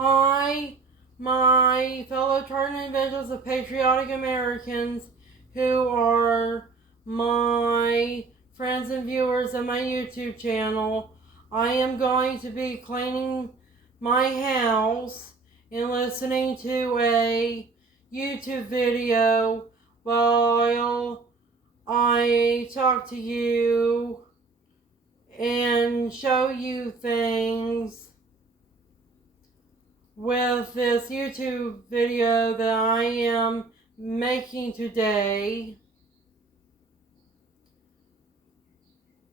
Hi, my fellow tartan individuals of patriotic Americans who are my friends and viewers of my YouTube channel. I am going to be cleaning my house and listening to a YouTube video while I talk to you and show you things with this YouTube video that I am making today.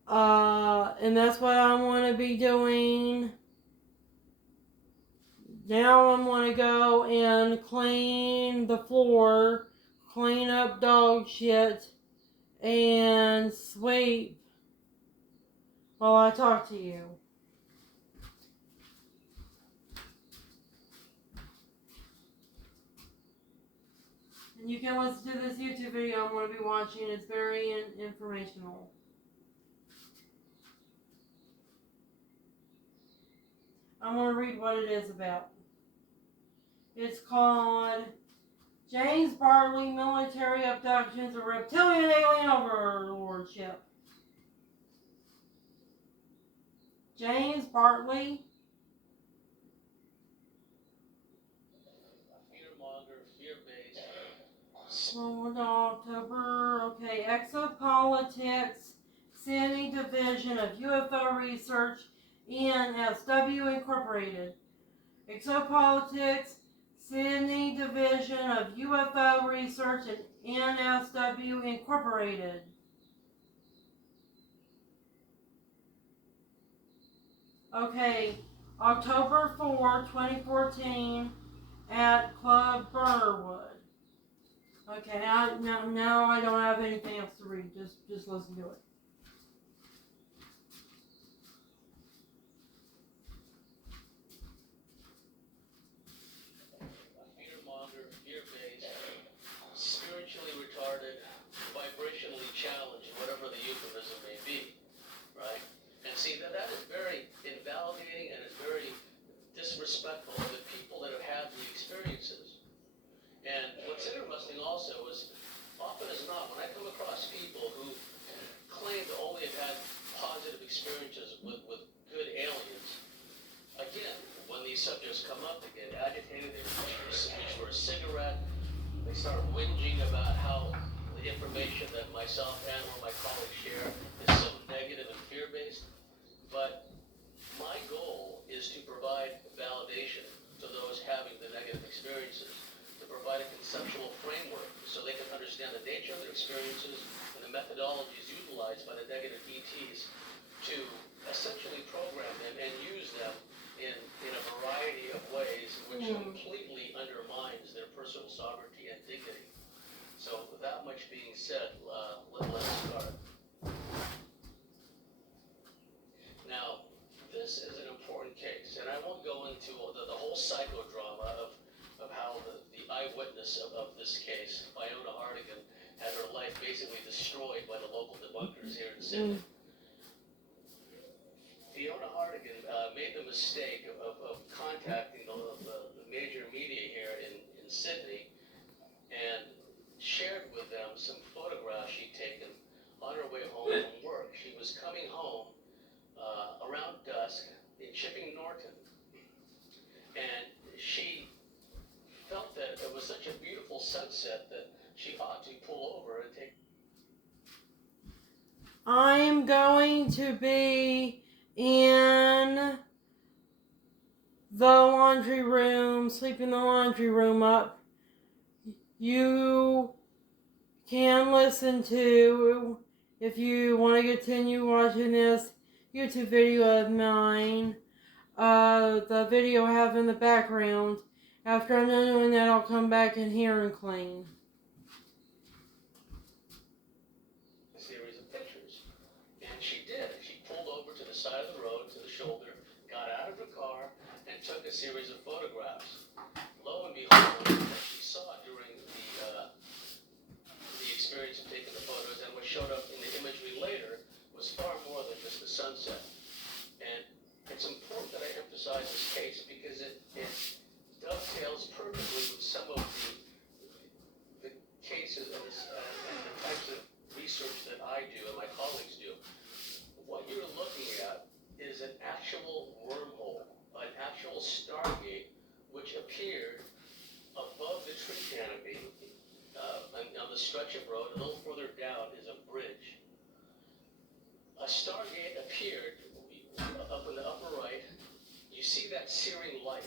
And that's what I want to be doing. Now I'm going to go and clean the floor, clean up dog shit, and sleep while I talk to you. And you can listen to this YouTube video I'm going to be watching. It's very informational. I'm going to read what it is about. It's called James Bartley Military Abductions of Reptilian Alien Overlordship. James Bartley. October. Okay. Exopolitics, Sydney Division of UFO Research, NSW Incorporated. Exopolitics, Sydney Division of UFO Research and NSW Incorporated. Okay, October 4, 2014 at Club Burwood. Okay, now I don't have anything else to read. Just listen to it. Fear-based, spiritually retarded, vibrationally challenged, whatever the euphemism may be, right? And see, that is very invalidating and it's very disrespectful of the people that have had the experiences. And what's interesting also is, often as not, when I come across people who claim to only have had positive experiences with good aliens, again, when these subjects come up, they get agitated, they reach for a cigarette, they start whinging about how the information that myself and or my colleagues share is so negative and fear-based. But my goal is to provide validation to those having the negative experiences, to provide a conceptual framework so they can understand the nature of their experiences and the methodologies utilized by the negative ETs to essentially program them and use them in a variety of ways which completely undermines their personal sovereignty and dignity. So with that much being said, let's start. Now, this is an important case, and I won't go into the whole psychodrama of how the eyewitness of this case, Fiona Hartigan, had her life basically destroyed by the local debunkers here in Sydney. Fiona Hartigan made the mistake of contacting the major media here in Sydney and shared with them some photographs she'd taken on her way home from work. She was coming home around dusk in Chipping Norton, and she felt that it was such a beautiful sunset that she ought to pull over and take. I'm going to be in the laundry room, sleeping the laundry room up. You can listen to, if you want to continue watching this YouTube video of mine, the video I have in the background. After I'm done doing that, I'll come back in here and clean. A series of pictures. And she did. She pulled over to the side of the road, to the shoulder, got out of her car, and took a series of photographs. Lo and behold, what she saw during the experience of taking the photos and what showed up in the imagery later was far more than just the sunset. And it's important that I emphasize this case because it incredible stargate which appeared above the tree canopy on the stretch of road. A little further down is a bridge. A stargate appeared up in the upper right. You see that searing light.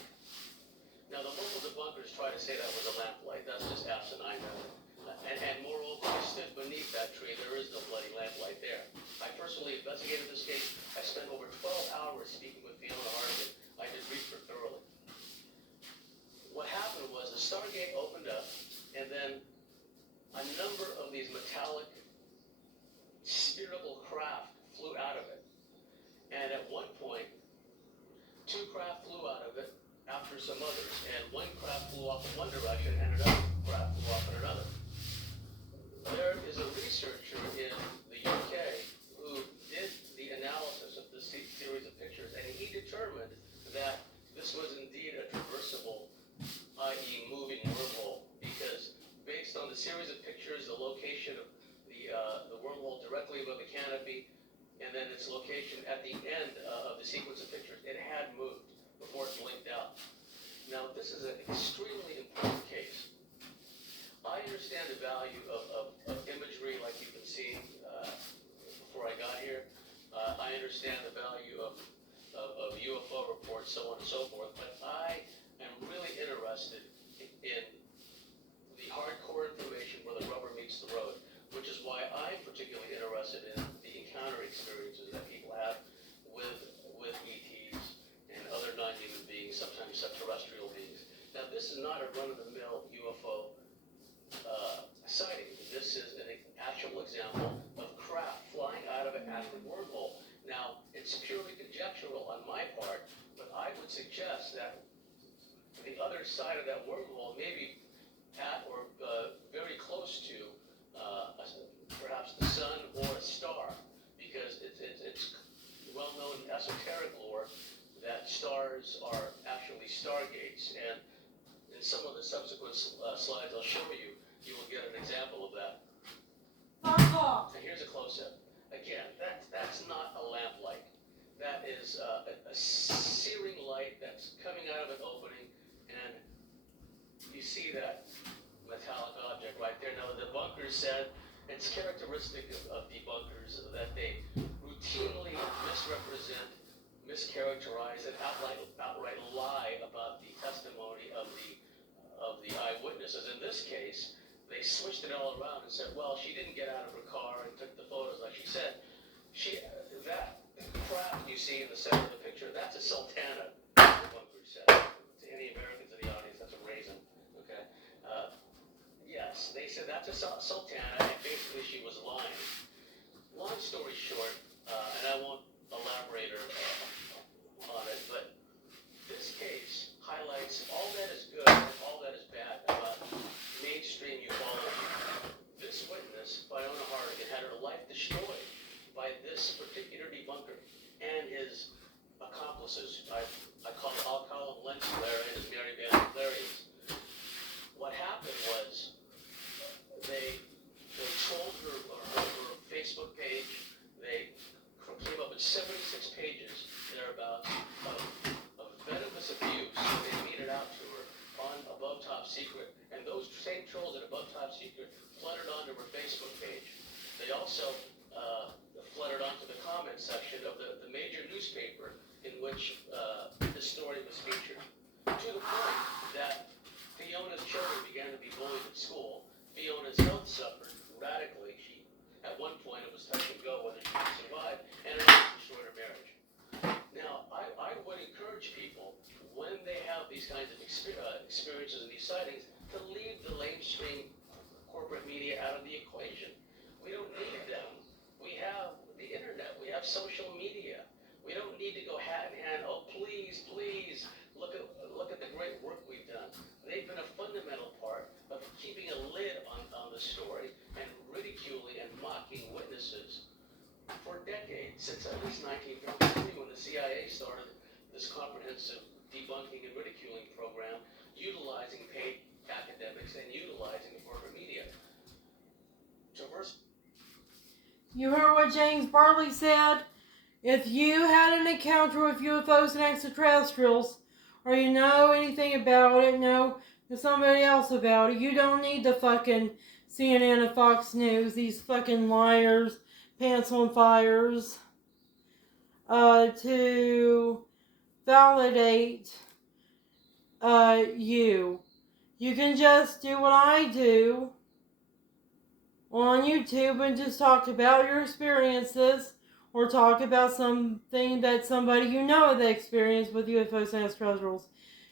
Now, the local debunkers try to say that was a lamplight. That's just asinine. And moreover, I stood beneath that tree. There is no bloody lamplight there. I personally investigated this case. I spent over 12 hours speaking with Fiona Hardigan. I did research thoroughly. What happened was the stargate opened up, and then a number of these metallic spherical craft flew out of it. And at one point, 2 craft flew out of it after some others, and 1 craft flew off in one direction and another craft flew off in another. There is a researcher in the UK who did the analysis of this series of pictures, and he determined that this was indeed a traversable, i.e. moving wormhole, because based on the series of pictures, the location of the wormhole directly above the canopy, and then its location at the end of the sequence of pictures, it had moved before it blinked out. Now, this is an extremely important case. I understand the value of imagery like you've been seeing before I got here. I understand the value of UFO reports, so on and so forth, but I am really interested in the hardcore information where the rubber meets the road, which is why I'm particularly interested in the encounter experiences that people have with ETs and other non-human beings, sometimes subterrestrial beings. Now, this is not a run-of-the-mill UFO sighting. This is an actual example of craft flying out of an active wormhole. Now, it's purely conjectural on my part, but I would suggest that the other side of that wormhole may be at or very close to perhaps the sun or a star, because it's well-known in esoteric lore that stars are actually stargates, and in some of the subsequent slides I'll show you, you will get an example of that. And here's a close-up. Again, that's not a lamplight. That is a searing light that's coming out of an opening, and you see that metallic object right there. Now, the debunkers said it's characteristic of debunkers that they routinely misrepresent, mischaracterize, and outright lie about the testimony of the eyewitnesses. In this case, they switched it all around and said, well, she didn't get out of her car and took the photos like she said. That craft you see in the center of the picture, that's a Sultana, the debunkers said. To any Americans in the audience, that's a raisin. Okay. Yes, they said that's a Sultana, and basically she was lying. Long story short, and I won't elaborate on it, but this case highlights all that is good and all that is bad about mainstream ufology. This witness, Fiona Hardigan, had her life destroyed by this particular debunker and his accomplices. I'll call them lens flares, Mary Van Clarions. What happened was they trolled her Facebook page. They came up with 76 pages thereabouts of venomous abuse. They meted out to her on Above Top Secret, and those same trolls at Above Top Secret fluttered onto her Facebook page. They also fluttered onto the comment section of the major newspaper in which this story was featured, to the point that Fiona's children began to be bullied at school. Fiona's health suffered radically. At one point, it was touch and go whether she could survive, and it destroyed her marriage. Now, I would encourage people, when they have these kinds of experiences and these sightings, to leave the mainstream corporate media out of the equation. We don't need them. We have the internet. We have social media. We don't need to go hand in hand. Oh, please, look at the great work we've done. They've been a fundamental part of keeping a lid on the story and ridiculing and mocking witnesses for decades, since at least 1953, when the CIA started this comprehensive debunking and ridiculing program, utilizing paid academics and utilizing the corporate media. You heard what James Barley said? If you had an encounter with UFOs and extraterrestrials, or you know anything about it, know somebody else about it. You don't need the fucking CNN and Fox News, these fucking liars, pants on fires, to validate you. You can just do what I do on YouTube and just talk about your experiences or talk about something that somebody you know that experienced with UFOs and extraterrestrials.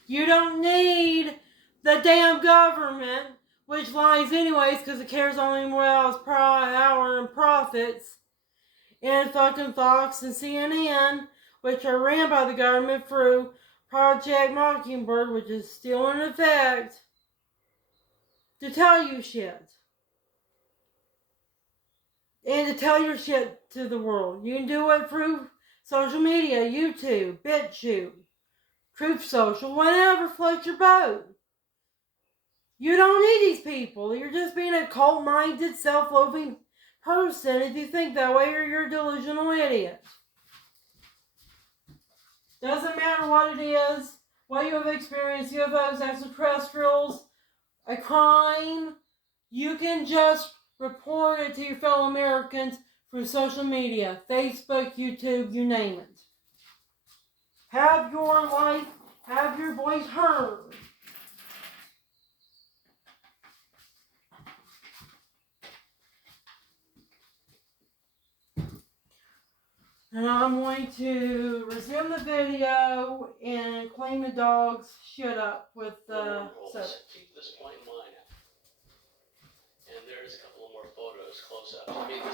You don't need the damn government, which lies anyways because it cares only more miles per hour and profits, and fucking Fox and CNN, which are ran by the government through Project Mockingbird, which is still in effect, to tell you shit. And to tell your shit to the world. You can do it through social media, YouTube, BitChute, Truth Social, whatever floats your boat. You don't need these people. You're just being a cult-minded, self-loathing person if you think that way, or you're a delusional idiot. Doesn't matter what it is, what you have experienced, UFOs, extraterrestrials, a crime, you can just report it to your fellow Americans through social media, Facebook, YouTube, you name it. Have your life, have your voice heard. And I'm going to resume the video and clean the dog's shit up with soap. Keep this point in mind. And there's a couple of more photos, close-ups. I mean,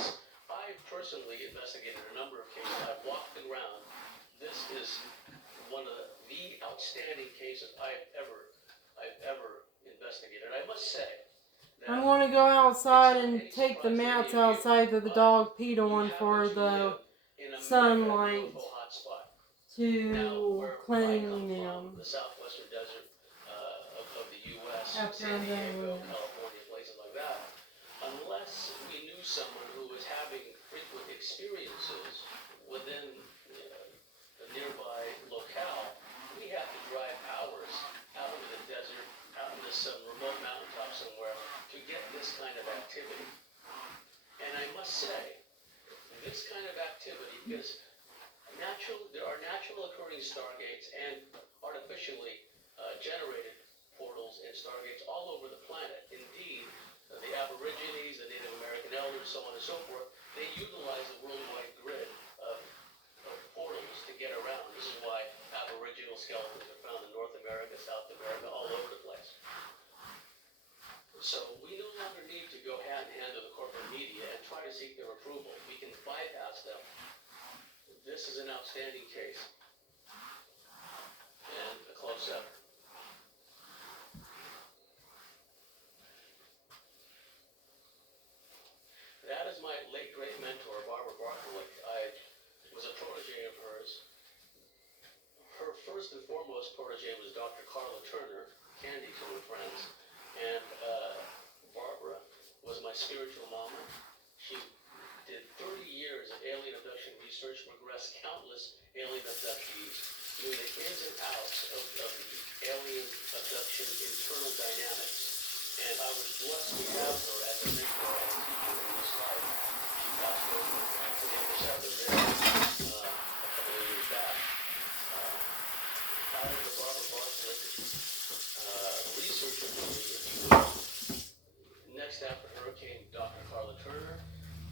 I personally investigated a number of cases. I've walked around. This is one of the outstanding cases I've ever investigated. I must say that I'm going to go outside and take the mats outside that the dog peed on for the sunlight to clean them. the southwestern desert of the U.S., After San I'm done Diego, with it. California, places like that. Unless we knew someone who was having frequent experiences within the nearby locale, we have to drive hours out into the desert, out into some remote mountaintop somewhere to get this kind of activity. And I must say, this kind of activity, because there are natural occurring stargates and artificially generated portals and stargates all over the planet. Indeed, the Aborigines, the Native American elders, so on and so forth, they utilize the worldwide grid of portals to get around. This is why Aboriginal skeletons are found in North America, South America, all over the place. So we no longer need to go hand in hand to the corporate media and try to seek their approval. We can bypass them. This is an outstanding case. And a close-up. That is my late great mentor, Barbara Bartlett. I was a protege of hers. Her first and foremost protege was Dr. Carla Turner, Candy to her friends. And Barbara was my spiritual mama. She did 30 years of alien abduction research, regressed countless alien abductees, knew the ins and outs of the alien abduction internal dynamics. And I was blessed to have her as a mentor and a teacher in this life. She passed over to the other side of the veil a couple of years back. I was the Barbara Bartlett researcher, if you will. Next after her came Dr. Carla Turner.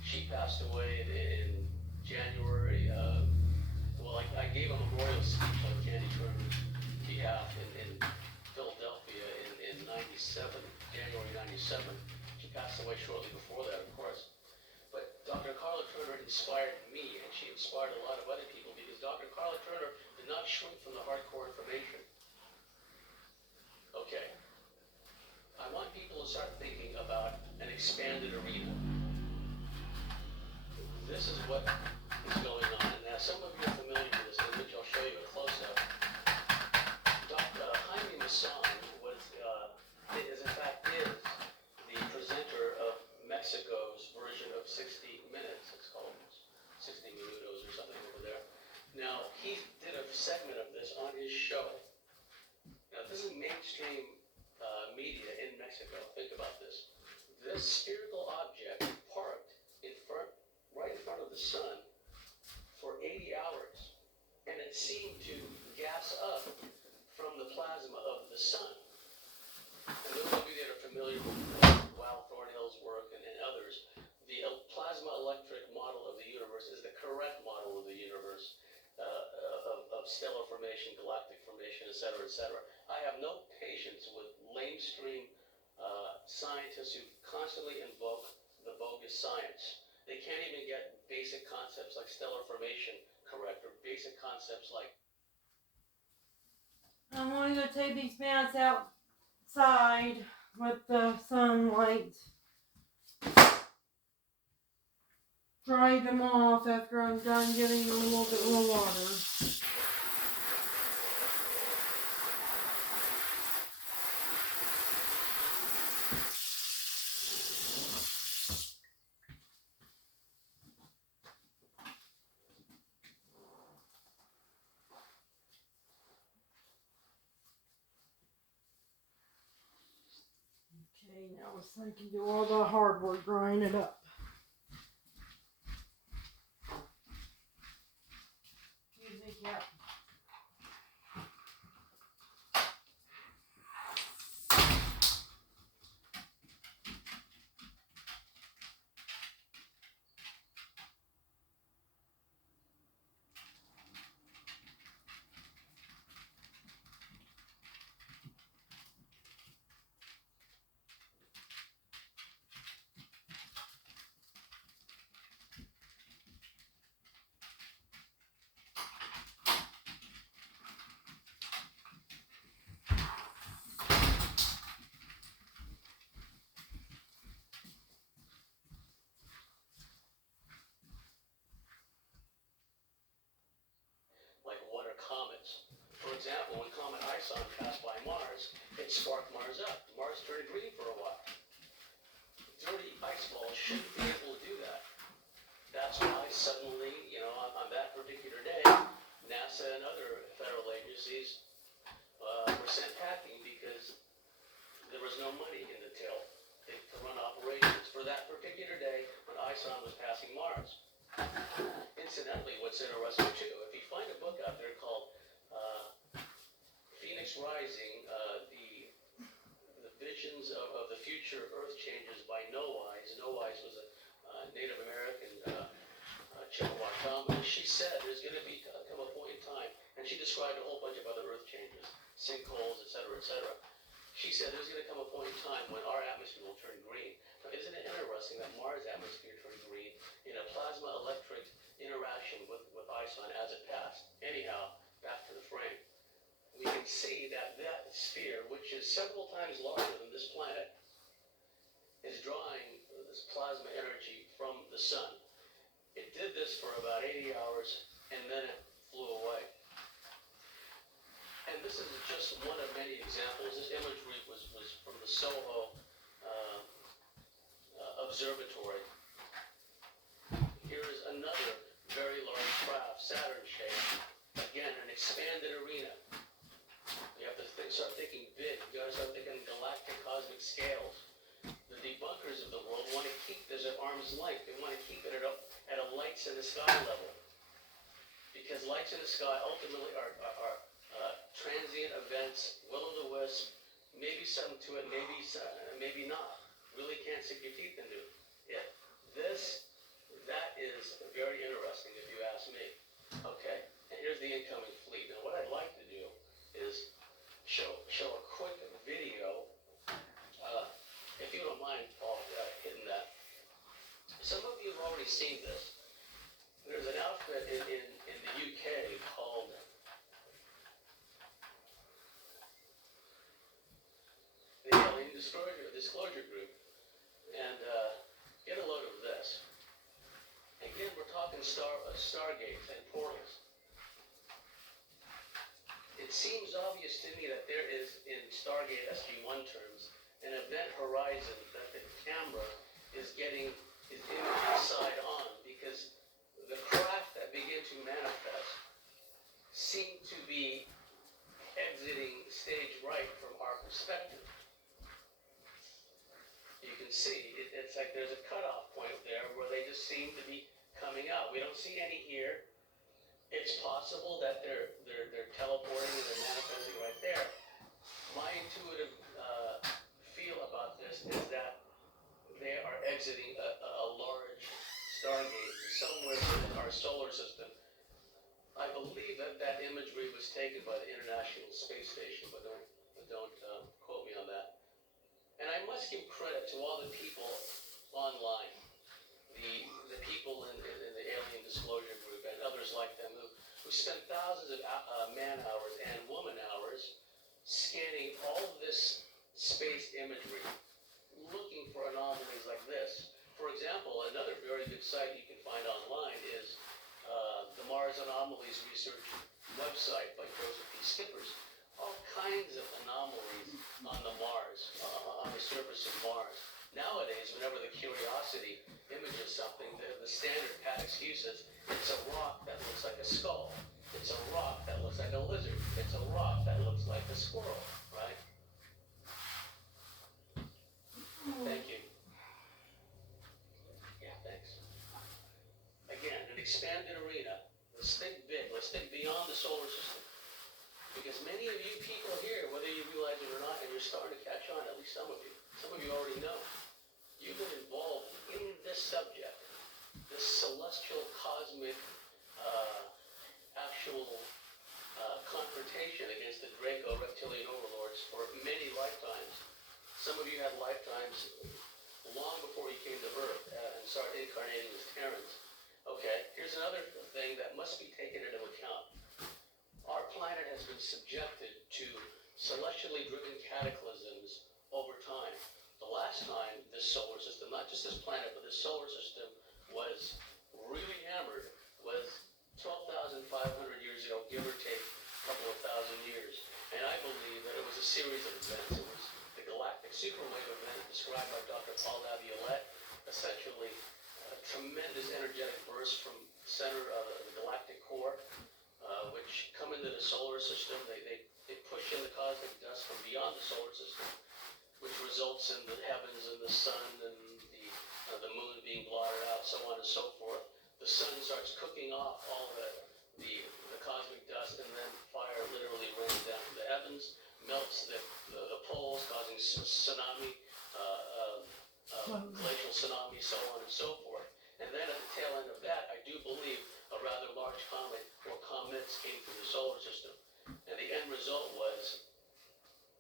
She passed away in January. I gave a memorial speech on Candy Turner's behalf in Philadelphia in 97, January 97. She passed away shortly before that, of course. But Dr. Carla Turner inspired me, and she inspired a lot of other people, because Dr. Carla Turner did not shrink from the hardcore information. Okay. I want people to start thinking about an expanded arena. This is what is going on. And now some of you are familiar with this image. I'll show you a close-up. Dr. Jaime Maussan is the presenter of Mexico's version of 60 Minutes. It's called 60 Minutos or something over there. Now, he did a segment of this on his show. became media in Mexico. Think about this. This spherical object parked right in front of the sun for 80 hours, and it seemed to gas up from the plasma of the sun. And those of you that are familiar with Wild Thornhill's work and others, the plasma electric model of the universe is the correct model of the universe, of stellar formation, galactic formation, etc., etc. I have no patience with lamestream scientists who constantly invoke the bogus science. They can't even get basic concepts like stellar formation correct, or basic concepts like... I'm going to go take these mats outside with the sunlight. Dry them off after I'm done giving them a little bit more water. Okay, now so I can do all the hard work drying it up. Excuse me, cat. water comets. For example, when Comet Ison passed by Mars, it sparked Mars up. Mars turned green for a while. Dirty ice balls shouldn't be able to do that. That's why suddenly, on that particular day, NASA and other federal agencies were sent packing because there was no money in the till to run operations for that particular day when Ison was passing Mars. Incidentally, what's interesting too, if you find a book out there called Phoenix Rising, the visions of the future Earth changes by No Wise. No Wise was a Native American Chippewa shaman. She said there's going to come a point in time, and she described a whole bunch of other Earth changes, sinkholes, etc., etc. She said there's going to come a point in time when our atmosphere will turn green. Now, isn't it interesting that Mars' atmosphere turned green in a plasma electric interaction with Ison as it passed? Anyhow, back to the frame. We can see that sphere, which is several times larger than this planet, is drawing this plasma energy from the sun. It did this for about 80 hours, and then it flew away. And this is just one of many examples. This imagery was from the Soho Observatory. Here is another very large craft, Saturn-shaped. Again, an expanded arena. You have to start thinking big. You got to start thinking galactic, cosmic scales. The debunkers of the world want to keep this at arm's length. They want to keep it at a lights in the sky level. Because lights in the sky ultimately are transient events, will-o'-the-wisp, maybe something to it, maybe not. Really can't sink your teeth into it. That is very interesting if you ask me. Okay, and here's the incoming fleet. Now what I'd like to do is show a quick video, if you don't mind, Paul, hitting that. Some of you have already seen this. There's an outfit in the UK called the Alien Disclosure Group. And get a load of this. Again, we're talking stargates and portals. It seems obvious to me that there is, in Stargate SG-1 terms, an event horizon that the camera is imaging side on, because the craft that begin to manifest seem to be exiting stage right from our perspective. perspective. You can see it's like there's a cutoff point there where they just seem to be coming out. We don't see any here. It's possible that they're teleporting and they're manifesting right there. My intuitive feel about this is that they are exiting a large stargate somewhere in our solar system. I believe that imagery was taken by the International Space Station, but don't quote me on that. And I must give credit to all the people online, the people in the Alien Disclosure Group and others like them who spend thousands of man hours and woman hours scanning all of this space imagery, looking for anomalies like this. For example, another very good site you can find online is the Mars Anomalies Research website by Joseph P. Skippers. All kinds of anomalies on the Mars, on the surface of Mars. Nowadays, whenever the Curiosity images something, the standard pat excuse is, it's a rock that looks like a skull. It's a rock that looks like a lizard. It's a rock that looks like a squirrel, right? Thank you. Yeah, thanks. Again, an expanded arena. Let's think big. Let's think beyond the solar system. Because many of you people here, whether you realize it or not, and you're starting to catch on, at least some of you already know, you've been involved in this subject, this celestial, cosmic, actual confrontation against the Draco reptilian overlords for many lifetimes. Some of you had lifetimes long before you came to Earth and started incarnating as Terrans. Okay, here's another thing that must be taken into account. Our planet has been subjected to celestially driven cataclysms over time. The last time this solar system, not just this planet, but this solar system was really hammered was 12,500 years ago, give or take a couple of thousand years. And I believe that it was a series of events. It was the galactic superwave event described by Dr. Paul Laviolette, essentially a tremendous energetic burst from the center of the galactic core, which come into the solar system. They push in the cosmic dust from beyond the solar system, which results in the heavens and the sun and the moon being blotted out, so on and so forth. The sun starts cooking off all the cosmic dust, and then fire literally rains down from the heavens, melts the poles, causing tsunami, glacial tsunami, so on and so forth. And then at the tail end of that, I do believe a rather large comet or comets came through the solar system. And the end result was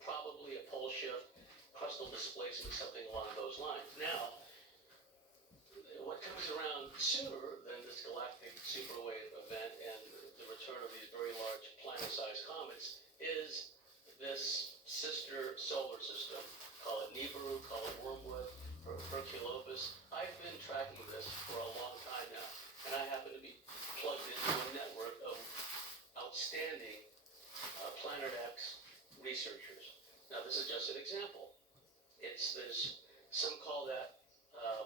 probably a pole shift, crustal displacement, something along those lines. Now, what comes around sooner than this galactic superwave event and the return of these very large planet-sized comets is this sister solar system. Call it Nibiru, call it Wormwood, Herculopus. I've been tracking this for a long time now, and I happen to be plugged into a network of outstanding Planet X researchers. Now, this is just an example. There's some call that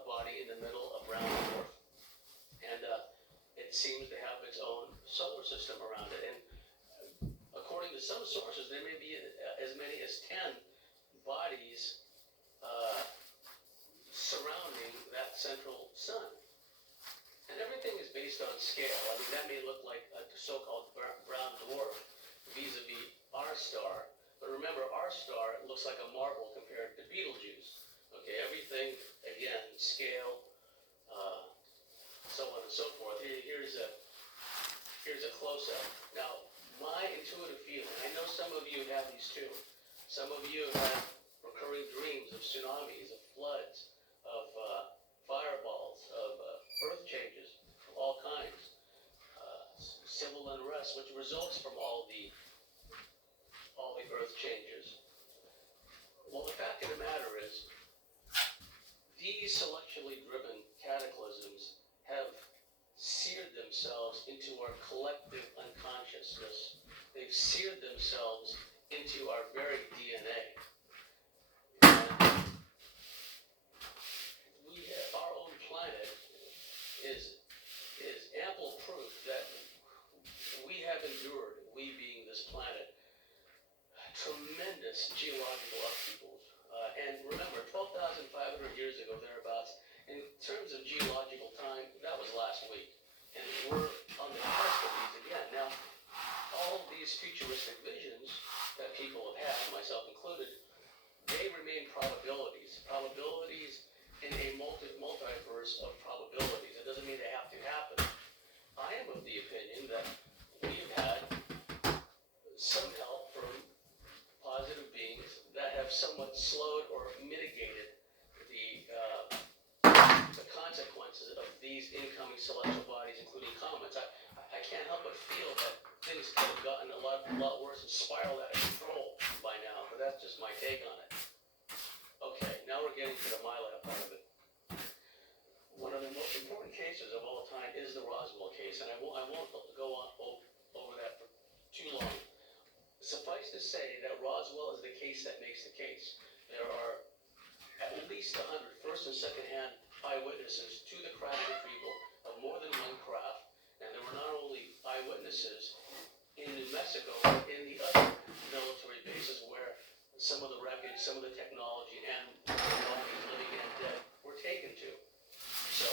body in the middle of brown dwarf, and it seems to have its own solar system around it. And according to some sources, there may be as many as 10 bodies surrounding that central sun. And everything is based on scale. I mean, that may look like a so-called brown dwarf vis-a-vis our star. But remember, our star looks like a marble compared to Betelgeuse. Okay, everything, again, scale, so on and so forth. Here's a close-up. Now, my intuitive feeling, I know some of you have these too. Some of you have recurring dreams of tsunamis, of floods, of fireballs, of earth changes of all kinds, civil unrest, which results from all the earth changes. Well, the fact of the matter is, these celestially driven cataclysms have seared themselves into our collective unconsciousness. They've seared themselves into our very DNA. And our own planet is ample proof that we have endured, we being this planet, tremendous its geological upheavals. And remember, 12,500 years ago, thereabouts, in terms of geological time, that was last week. And we're on the cusp of these again. Now, all of these futuristic visions that people have had, myself included, they remain probabilities. Probabilities in a multiverse of probabilities. It doesn't mean they have to happen. I am of the opinion that we've had some help from positive beings that have somewhat slowed or mitigated the consequences of these incoming celestial bodies, including comets. I can't help but feel that things could have gotten a lot worse and spiraled out of control by now, but that's just my take on it. Okay, now we're getting to the my lab part of it. One of the most important cases of all time is the Roswell case, and I won't go on over that for too long. Suffice to say that Roswell is the case that makes the case. There are at least 100 first and second-hand eyewitnesses to the craft retrieval of more than one craft, and there were not only eyewitnesses in New Mexico, but in the other military bases where some of the wreckage, some of the technology, and bodies, living and dead, were taken to. So,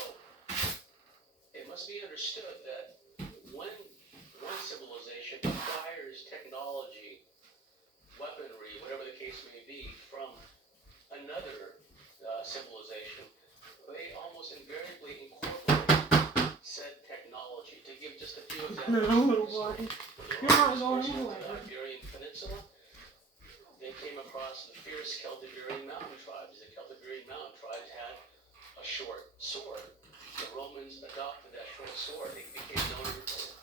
it must be understood that when one civilization acquires technology, weaponry, whatever the case may be, from another civilization, they almost invariably incorporate said technology. To give just a few examples, You're not going anywhere. The Iberian Peninsula, they came across the fierce Celtiberian mountain tribes. The Celtiberian mountain tribes had a short sword. The Romans adopted that short sword. It became known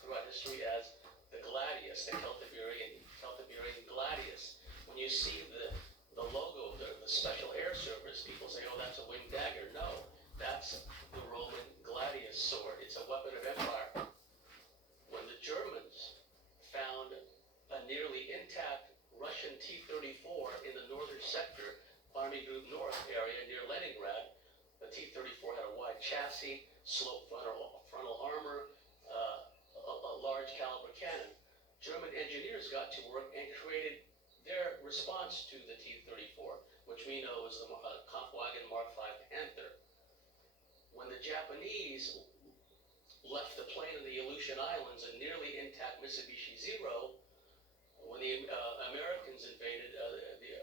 throughout history as the gladius, the Celtiberian gladius. When you see the logo, the special air service, people say, oh, that's a winged dagger. No, that's the Roman gladius sword. It's a weapon of empire. When the Germans found a nearly intact Russian T-34 in the northern sector, Army Group North area near Leningrad, the T-34 had a wide chassis, sloped frontal armor, a large caliber cannon. German engineers got to work and created their response to the T-34, which we know is the Kampfwagen Mark V Panther. When the Japanese left the plain of the Aleutian Islands, a nearly intact Mitsubishi Zero, when the Americans invaded the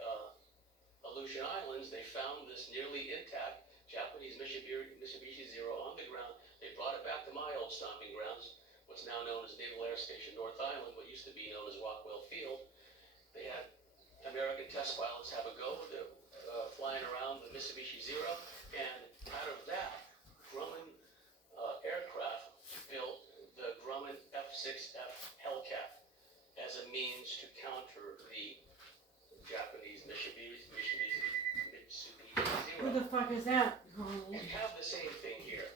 Aleutian Islands, they found this nearly intact Japanese Mitsubishi Zero on the ground. They brought it back to my old stomping grounds, what's now known as Naval Air Station North Island, what used to be known as Rockwell Field. They had American test pilots have a go with flying around the Mitsubishi Zero, and out of that, Grumman aircraft built the Grumman F-6F Hellcat as a means to counter the Japanese Mitsubishi Who Zero. the fuck is that, Carly? We have the same thing here.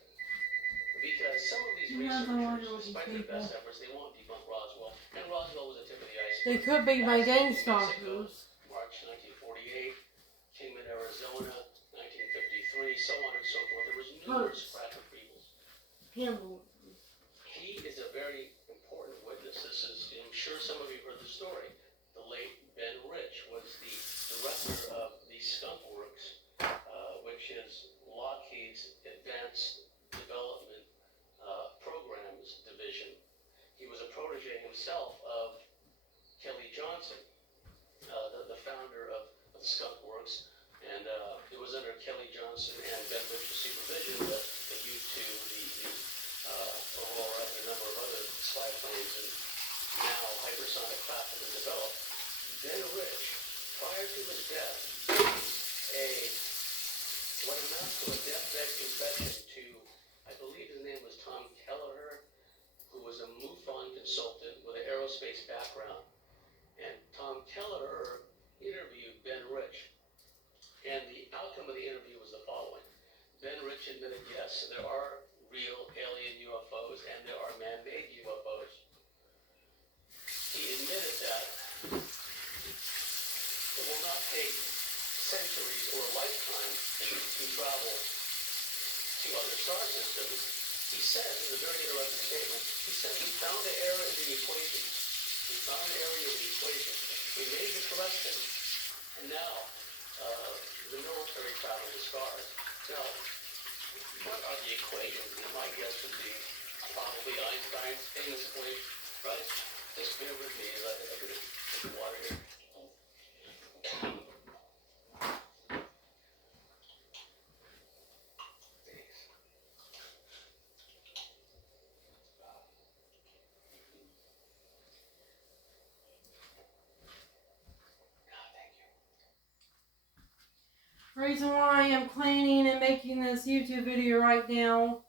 Because some of these You're not the one researchers, with despite their people. best efforts, they won't debunk Roswell. And Roswell was the tip of the iceberg. They could be my gang Mexico, stalkers. March 1948, Kingman, Arizona, 1953, so on and so forth. There was numerous craft retrievals. Handle. He is a very important witness. This is, I'm sure some of you heard the story. The late Ben Rich was the director of the Skunk Works, which is Lockheed's Advanced Development Programs Division. He was a protege himself of Kelly Johnson, the founder of the Skunk Works, and it was under Kelly Johnson and Ben Rich's supervision that the U-2, the Aurora, and a number of other spy planes and now hypersonic craft have been developed. Ben Rich, prior to his death, what amounts to a deathbed confession to, I believe his name was Tom Kelleher, who was a MUFON consultant with an aerospace background. And Tom Kelleher interviewed Ben Rich. And the outcome of the interview was the following. Ben Rich admitted, yes, there are real alien UFOs and there are man-made UFOs. He admitted that it will not take centuries or a lifetime to travel to other star systems. He said, in a very interesting statement, he said we found an error in the equation. We found an error in the equation. We made the correction. And now, the military travel the stars. Now, what are the equations? And my guess would be probably Einstein's famous equation, right? Just bear with me as I get the water here. The reason why I am cleaning and making this YouTube video right now,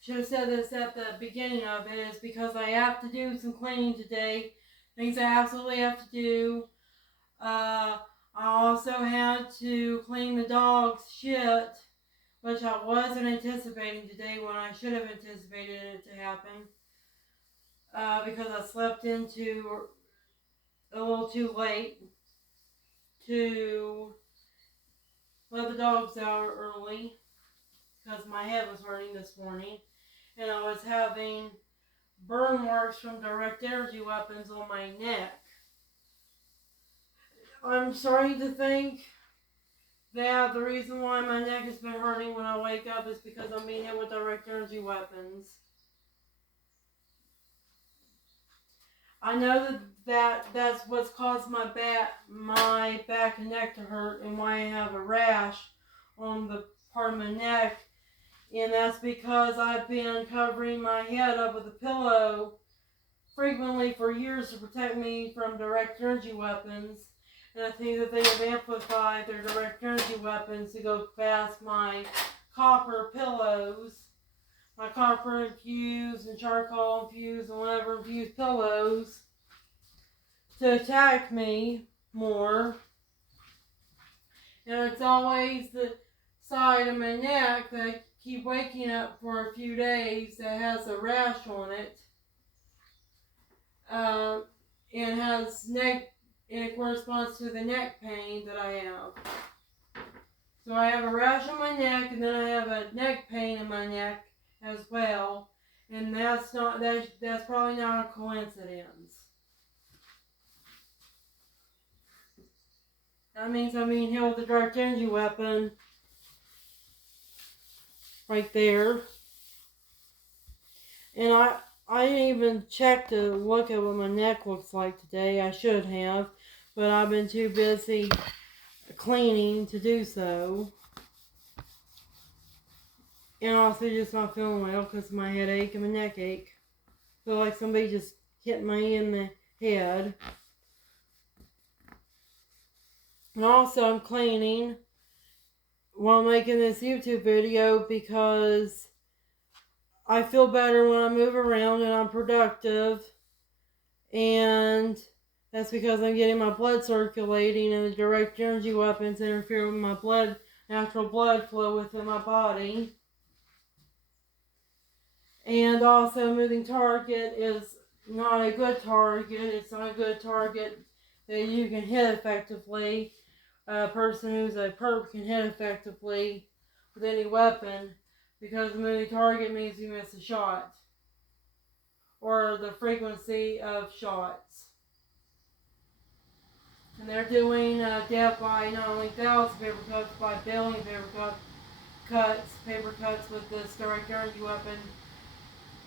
should have said this at the beginning of it, is because I have to do some cleaning today. Things I absolutely have to do. I also had to clean the dog's shit, which I wasn't anticipating today when I should have anticipated it to happen. Because I slept into a little too late to let the dogs out early because my head was hurting this morning and I was having burn marks from direct energy weapons on my neck. I'm starting to think that the reason why my neck has been hurting when I wake up is because I'm being hit with direct energy weapons. I know that's what's caused my back and neck to hurt and why I have a rash on the part of my neck. And that's because I've been covering my head up with a pillow frequently for years to protect me from direct energy weapons. And I think that they have amplified their direct energy weapons to go past my copper pillows, my copper infused and charcoal infused and whatever infused pillows to attack me more. And it's always the side of my neck that I keep waking up for a few days that has a rash on it. And has neck, and it corresponds to the neck pain that I have. So I have a rash on my neck, and then I have a neck pain in my neck as well. And that's probably not a coincidence. That means I'm being hit with a direct energy weapon right there. And I didn't even check to look at what my neck looks like today. I should have, but I've been too busy cleaning to do so. And also just not feeling well because of my headache and my neck ache. Feel like somebody just hit me in the head. And also I'm cleaning while making this YouTube video because I feel better when I move around and I'm productive. And that's because I'm getting my blood circulating and the direct energy weapons interfere with my natural blood flow within my body. And also, moving target is not a good target. It's not a good target that you can hit effectively. A person who's a perp can hit effectively with any weapon because a moving target means you miss a shot or the frequency of shots. And they're doing death by not only thousands of paper cuts, by billion paper cuts with this direct energy weapon,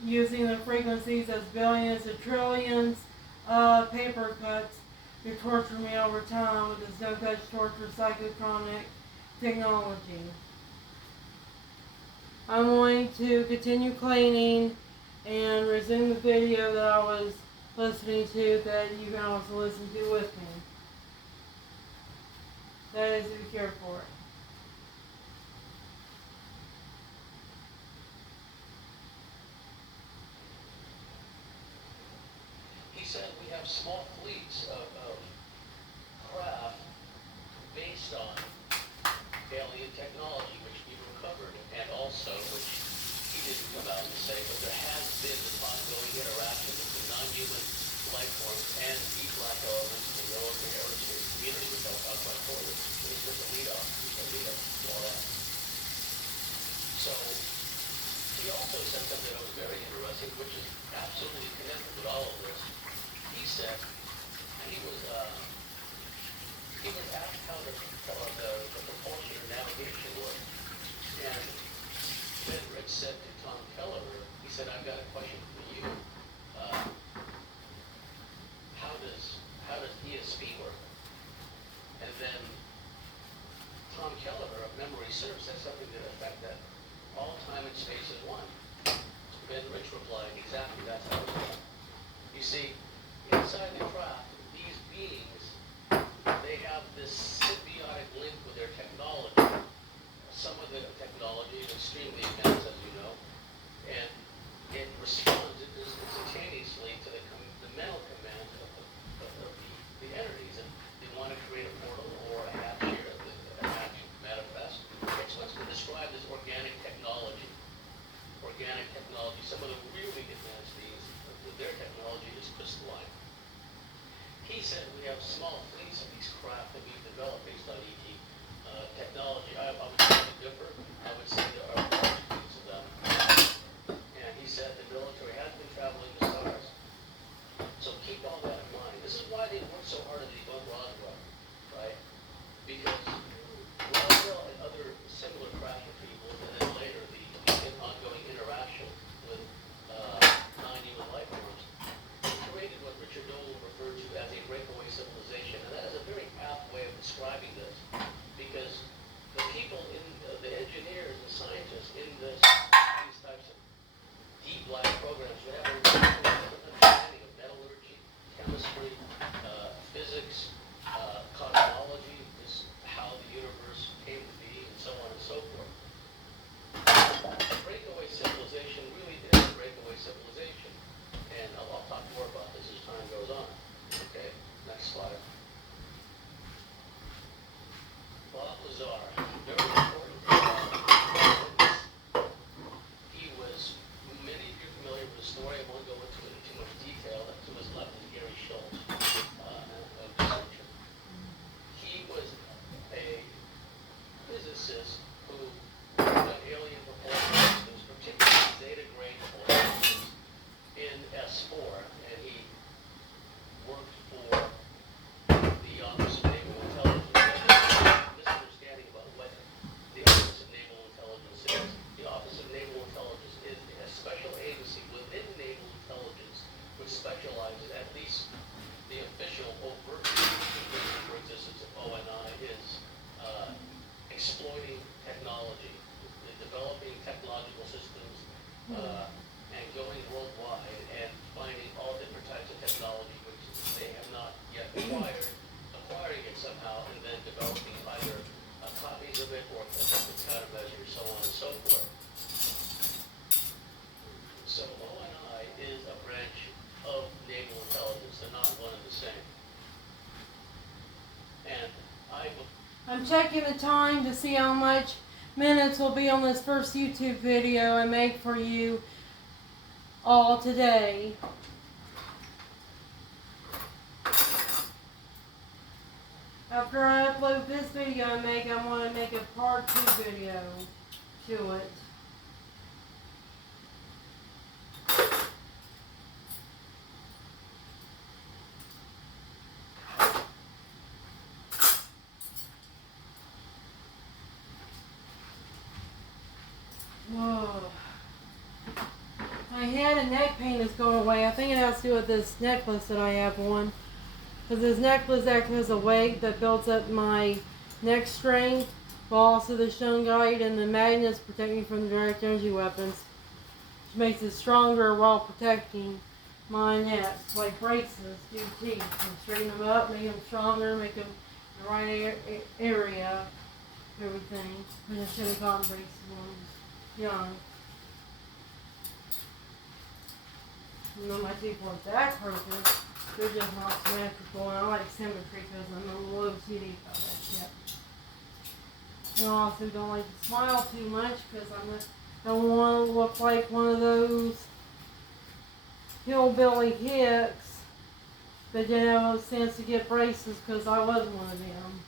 using the frequencies as billions and trillions of paper cuts to torture me over time with this no-touch torture psychotronic technology. I'm going to continue cleaning and resume the video that I was listening to that you can also listen to with me. That is if you care for it. He said we have small fleets of craft based on alien technology, which we recovered, and also, which he didn't come out and say, but there has been this ongoing interaction between non-human life forms and the black elements in the military aerospace community, which I'll talk about further. This was the lead up to all that. So, he also said something that was very interesting, which is absolutely connected with all of this. He said he was asked how the propulsion or navigation worked. And then Rich said to Tom Kelleher, he said, I've got a question for you. Uh, how does ESP work? And then Tom Kelleher, of memory serves, said something to the effect that all time and space is one. Ben Rich replied, exactly, that's how it's done. You see, inside the craft, these beings, they have this symbiotic link with their technology. Some of the technology is extremely advanced, as you know, and it responds instantaneously to the mental command of the entities. If they want to create a portal or a hatch here, a hatch manifest, it's what's been described as organic technology. Organic technology, some of the really advanced beings, their technology is crystalline. He said we have small fleets of these craft that we've developed based on ET technology. I would say they differ. I would say there are large fleets of them. And he said the military has been traveling the stars. So keep all that in mind. This is why they worked so hard to debunk Roswell, right? Because Roswell and other similar craft retrievals, and then later the ongoing interaction with non-human life forms, created what Richard Nolan referred to as a breakaway civilization. And that is a very apt way of describing this, because the people the engineers and scientists in these types of deep life programs would have a different understanding of metallurgy, chemistry, physics, cosmology, is how the universe came to be, and so on and so forth. A breakaway civilization really is a breakaway civilization. And I'll talk more about this as time goes on. Okay, next slide. Bob Lazar, very important. He was, many of you are familiar with the story. I won't go into it in too much detail. To his left is Gary Schultz of Distinction. He was a physicist who worked on alien propulsion systems, particularly zeta grain propulsion systems in S4, and he worked for the Office of Naval Intelligence. Misunderstanding about what the Office of Naval Intelligence is. The Office of Naval Intelligence is a special agency within naval intelligence which specializes, at least the official overt reason for existence of ONI is exploiting technology, developing technological systems, and going worldwide and finding all different types of technology which they have not yet acquired, acquiring it somehow, and then developing either copies of it or countermeasures, so on and so forth. So ONI is a branch of naval intelligence. They're not one and the same. And I'm checking the time to see how much minutes will be on this first YouTube video I make for you all today. After I upload this video I want to make a part 2 video to it. Whoa. My head and neck pain is going away. I think it has to do with this necklace that I have on. Because this necklace acts as a weight that builds up my neck strength, while also the shungite and the magnets protect me from direct energy weapons, which makes it stronger while protecting my neck, like braces do teeth. And straighten them up, make them stronger, make them the right area, everything. I just should have gotten braces when I was young. You know, my teeth weren't that crooked. They're just not symmetrical, and I like symmetry because I'm a little OCD about that shit. And I also don't like to smile too much because I don't want to look like one of those hillbilly hicks that didn't have a sense to get braces, because I was one of them.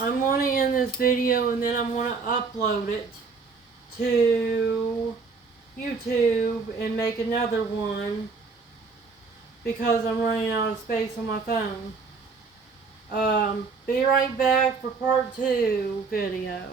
I'm going to end this video and then I'm going to upload it to YouTube and make another one because I'm running out of space on my phone. Be right back for part 2 video.